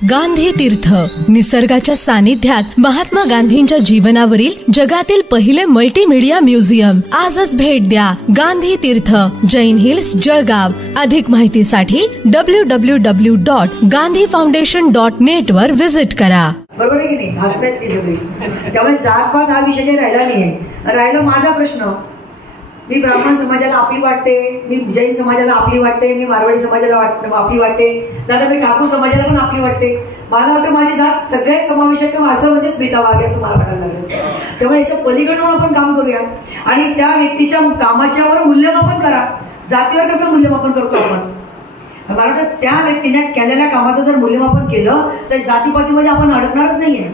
गांधी तीर्थ, निसर्गाच्या सानिध्यात महात्मा गांधींच्या जीवनावरील जगातील पहिले मल्टीमीडिया म्युझियम. आजच भेट द्या. गांधी तीर्थ, जैन हिल्स, जळगाव. अधिक माहितीसाठी www.gandhifoundation.net वर विजिट करा. बरोबर आहे की नाही? हसतायत ती सगळी. त्यामुळे जातपात हा विषय काही राहिला नाहीये. राहिला माझा प्रश्न, मी ब्राह्मण समाजाला आपली वाटते, मी जैन समाजाला आपली वाटते, मी मारवाडी समाजाला आपली वाटते, दादा मी ठाकूर समाजाला पण आपली वाटते. मला वाटतं माझी जात सगळ्यात समावेशक असं म्हणजे स्मिता वाघ असं मला वाटायला लागलं. त्यामुळे याच्या पलीकडून आपण काम करूया आणि त्या व्यक्तीच्या कामाच्यावर मूल्यमापन करा. जातीवर कसं मूल्यमापन करतो आपण? मला वाटतं त्या व्यक्तीने केलेल्या कामाचं जर मूल्यमापन केलं तर जातीपातीमध्ये आपण अडकणारच नाहीये.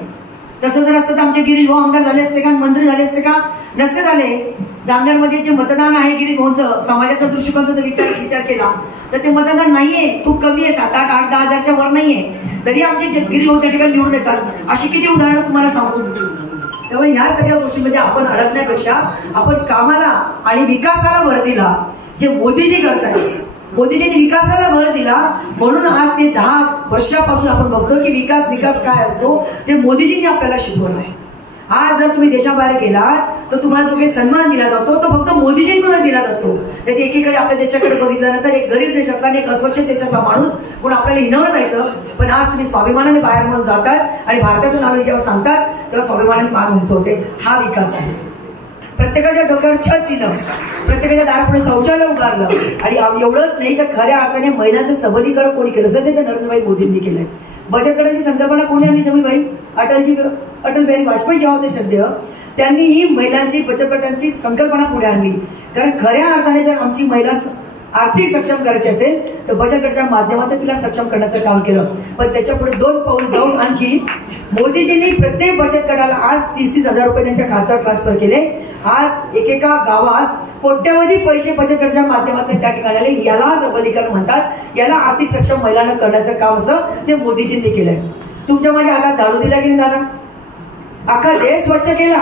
तसं जर असतं तर आमचे गिरीश भाऊ आमदार झाले असते का, मंत्री झाले असते का? नसते झाले. जामनेरमध्ये जे मतदान आहे गिरीश भाऊंचं, समाजाचा दृष्टिकोन जर विचार केला तर ते मतदान नाहीये, खूप कमी आहे, 7, 8, 8, 10,000च्या वर नाहीये. तरी आमचे गिरीश भाऊ त्या ठिकाणी निवडून येतात. अशी किती उदाहरणं तुम्हाला सांगू. त्यामुळे ह्या सगळ्या गोष्टीमध्ये आपण अडकण्यापेक्षा आपण कामाला आणि विकासाला भर दिला, जे मोदीजी करतायत. मोदीजींनी विकासाला भर दिला म्हणून आज ते 10 वर्षापासून आपण बघतो की विकास काय असतो ते मोदीजींनी आपल्याला शिकवलं आहे. आज जर तुम्ही देशाबाहेर गेलात तर तुम्हाला जो काही सन्मान दिला जातो तो फक्त मोदीजींमुळे दिला जातो. तर एकीकडे आपल्या देशाकडे बघितल्यानंतर एक गरीब देशातला आणि एक अस्वच्छ देशातला माणूस पण आपल्याला हिनवलं जायचं. पण आज तुम्ही स्वाभिमानाने बाहेर म्हणून जातात आणि भारतातून आम्ही जेव्हा सांगतात तेव्हा स्वाभिमानाने मान उंचवते. हा विकास आहे. प्रत्येकाच्या डोक्यावर छत दिलं, प्रत्येकाच्या दारापुढे शौचालय उभारलं आणि एवढंच नाही तर खऱ्या अर्थाने महिलांचं सबलीकरण कोणी केलं सध्या तर नरेंद्रभाई मोदींनी केलंय. बचत गटाची संकल्पना कोणी आणली? जमीबाई अटल बिहारी वाजपेयी जेव्हा होते सध्या त्यांनी ही महिलांची बचत गटांची संकल्पना पुढे आणली. कारण खऱ्या अर्थाने जर आमची महिला आर्थिक सक्षम करायची असेल तर बचत गटाच्या माध्यमातून तिला सक्षम करण्याचं काम केलं. पण त्याच्या पुढे 2 पाऊल जाऊन आणखी मोदीजींनी प्रत्येक बचत गटाला आज 30-30 हजार रुपये त्यांच्या खात्यावर ट्रान्सफर केले. आज एकेका गावात कोट्यवधी पैसे बचत गटाच्या माध्यमातून त्या ठिकाणी आले. याला सबलीकरण म्हणतात. याला आर्थिक सक्षम महिलांना करण्याचं काम असं ते मोदीजींनी केलंय. तुमच्या माझ्या हातात झाडू दिला की नाही दादा? अख्खा देश स्वच्छ केला,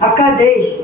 अख्खा देश.